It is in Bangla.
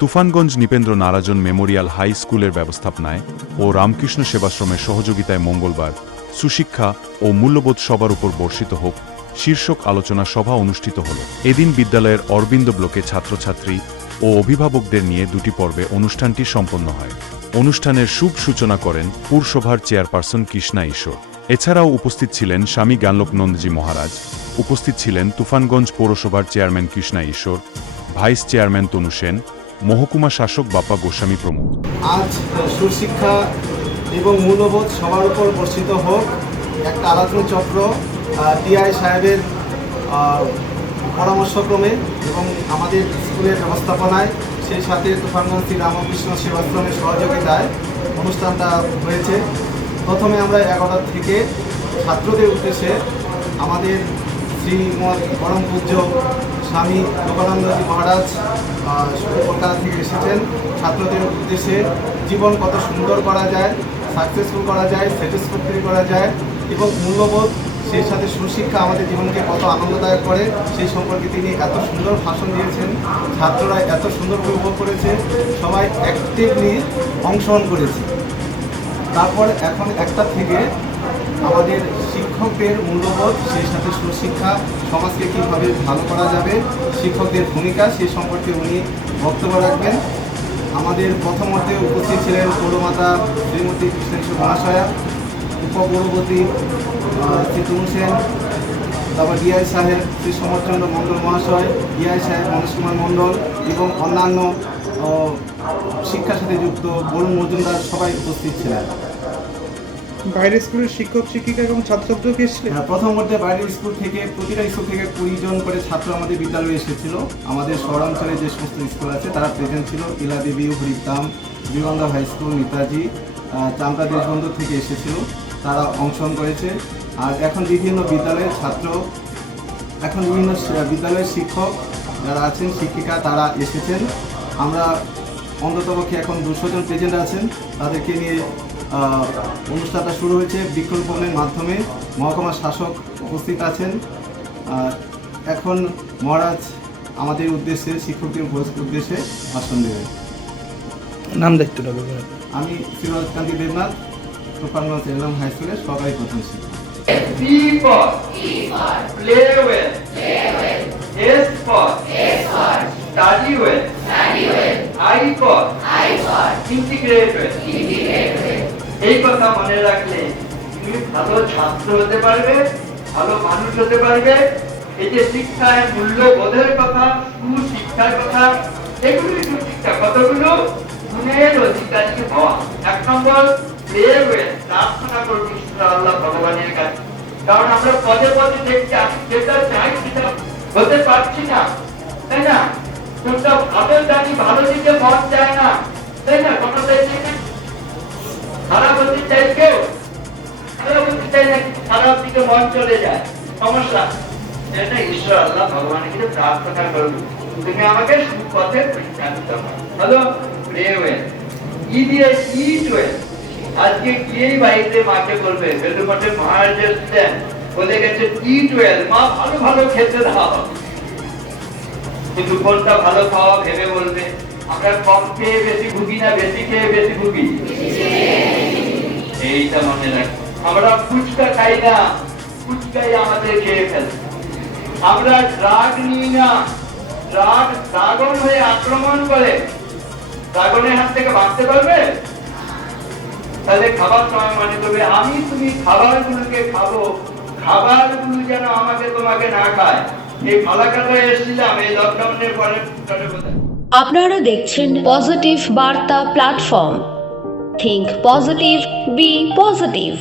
তুফানগঞ্জ নৃপেন্দ্র নারাজন মেমোরিয়াল হাই স্কুলের ব্যবস্থাপনায় ও রামকৃষ্ণ সেবাশ্রমের সহযোগিতায় মঙ্গলবার সুশিক্ষা ও মূল্যবোধ সবার উপর বর্ষিত হোক শীর্ষক আলোচনা সভা অনুষ্ঠিত হল। এদিন বিদ্যালয়ের অরবিন্দ ব্লকে ছাত্রছাত্রী ও অভিভাবকদের নিয়ে দুটি পর্বে অনুষ্ঠানটি সম্পন্ন হয়। অনুষ্ঠানের শুভ সূচনা করেন পুরসভার চেয়ারপারসন কৃষ্ণা ঈশ্বর। এছাড়াও উপস্থিত ছিলেন স্বামী জ্ঞানলোকনন্দজি মহারাজ, উপস্থিত ছিলেন তুফানগঞ্জ পৌরসভার চেয়ারম্যান কৃষ্ণা ঈশ্বর, ভাইস চেয়ারম্যান তনু সেন, মহকুমা শাসক বাপ্পা গোস্বামী প্রমুখ। আজ সুশিক্ষা এবং মূল্যবোধ সবার উপর বর্ষিত হোক একটা আলোচনা চক্র টিআই সাহেবের পরামর্শক্রমে এবং আমাদের স্কুলের ব্যবস্থাপনায়, সেই সাথে তুফানগঞ্জ শ্রী রামকৃষ্ণ সেবাশ্রমের সহযোগিতায় অনুষ্ঠানটা হয়েছে। প্রথমে আমরা 11টা থেকে ছাত্রদের উদ্দেশ্যে আমাদের শ্রীমৎ পরম পূজ্য স্বামী লোকানন্দজি মহারাজ কলকাতা থেকে এসেছেন। ছাত্রদের উদ্দেশ্যে জীবন কত সুন্দর করা যায়, সাকসেসফুল করা যায়, স্যাটিসফ্যাক্টরি করা যায় এবং মূল্যবোধ, সেই সাথে সুশিক্ষা আমাদের জীবনকে কত আনন্দদায়ক করে সেই সম্পর্কে তিনি এত সুন্দর ভাষণ দিয়েছেন। ছাত্ররা এত সুন্দর উপভোগ করেছে, সবাই অ্যাক্টিভলি অংশগ্রহণ করেছে। তারপর এখন 1টা থেকে আমাদের শিক্ষকদের মূল্যবোধ, সেই সাথে সুশিক্ষা সমাজকে কীভাবে ভালো করা যাবে, শিক্ষকদের ভূমিকা, সেই সম্পর্কে উনি বক্তব্য রাখবেন। আমাদের প্রথমতে উপস্থিত ছিলেন পৌরমাতা শ্রীমতী কৃষ্ণেশ্বর মহাশয়া, উপপৌরপতি শ্রী তনু সেন, তারপর ডিআই সাহেব শ্রী সমরচন্দ্র মণ্ডল মহাশয়, ডিআই সাহেব মনোজ কুমার মণ্ডল এবং অন্যান্য শিক্ষার সাথে যুক্ত বরুণ মজুমদার সবাই উপস্থিত ছিলেন। বাইরের স্কুলের শিক্ষক শিক্ষিকা এবং ছাত্রছাত্রী এসেছিলেন। প্রথম মধ্যে বাইরের স্কুল থেকে প্রতিটা স্কুল থেকে 20 জন করে ছাত্র আমাদের বিদ্যালয়ে এসেছিল। আমাদের শহরাঞ্চলে যে সমস্ত স্কুল আছে তারা প্রেজেন্ট ছিল। ইলাদেবী, হরিদ্দাম, বিবেকানন্দ হাই স্কুল, নেতাজি, চামড়া দেশবন্ধু থেকে এসেছিল, তারা অংশগ্রহণ করেছে। আর এখন বিভিন্ন বিদ্যালয়ের ছাত্র, এখন বিভিন্ন বিদ্যালয়ের শিক্ষক যারা আছেন, শিক্ষিকা, তারা এসেছেন। আমরা অন্ততপক্ষে এখন 200 জন প্রেজেন্ট আছেন, তাদেরকে নিয়ে অনুষ্ঠানটা শুরু হয়েছে। বৃক্ষরোপণের মাধ্যমে মহকুমা শাসক উপস্থিত আছেন। এখন মহারাজ আমাদের উদ্দেশ্যে, শিক্ষকদের উদ্দেশ্যে ভাষণ দেবেন। নাম দেখতে হবে। আমি শ্রীরাজকান্তি দেবনাথ, তুফানগঞ্জ এলএম হাই স্কুলের সহকারী প্রধান শিক্ষক। P for play well. S for study well. I for integrate well. এই কথা মনে রাখলে তুমি ভালো ছাত্র হতে পারবে, ভালো মানুষ হতে পারবে। এই যে শিক্ষায় মূল্যবোধের কথা, সুশিক্ষার কথা, এগুলি সুশিক্ষা কতগুলো গুণের অধিকারী হওয়া। 1 নম্বর প্লে ওয়েল, প্রার্থনা করবি আল্লাহ ভগবানের কাছে। কারণ আমরা পদে পদে দেখছি আমি যেটা চাই সেটা হতে পারছি না, তাই না? কোনটা ভালো জানি, ভালো দিকে মন চায় না, তাই না? কথাটা ঠিক না? খারাপ হতে চাই কেউ, খারাপ হতে চাই না, খারাপ দিকে মন চলে যায়, সমস্যা। সেটা ঈশ্বর আল্লাহ ভগবানের কাছে প্রার্থনা করবি, তুমি আমাকে সুপথে পরিচালিত করো। হলো প্লে ওয়েল। ই দিয়ে ইট ওয়েল। আজকে গিয়েই বাড়িতে মাকে বলবে, বেলুমঠে মহারাজ এসেছেন, বলে গেছে ইট ওয়েল, মা ভালো ভালো খেতে দাও। কিন্তু কোনটা ভালো খাওয়া ভেবে বলবে। আমরা কম খেয়ে বেশি ভুগি না বেশি খেয়ে বেশি ভুগি? এইটা মনে রাখ। আমরা ফুচকা খাই না, ফুচকাই আমাদের খেয়ে ফেলে। আমরা ড্রাগ নিই না, ড্রাগ ড্রাগন হয়ে আক্রমণ করে। ড্রাগনের হাত থেকে বাঁচতে পারবে? তাহলে খাবার সময় মনে করবে আমি তুমি খাবারগুলোকে খাবো, খাবারগুলো যেন আমাকে তোমাকে না খায়। এই ফালাকাটায় এসেছিলাম এই লকডাউনের পরে। আপনারা দেখছেন পজিটিভ বার্তা platform. Think positive, be positive.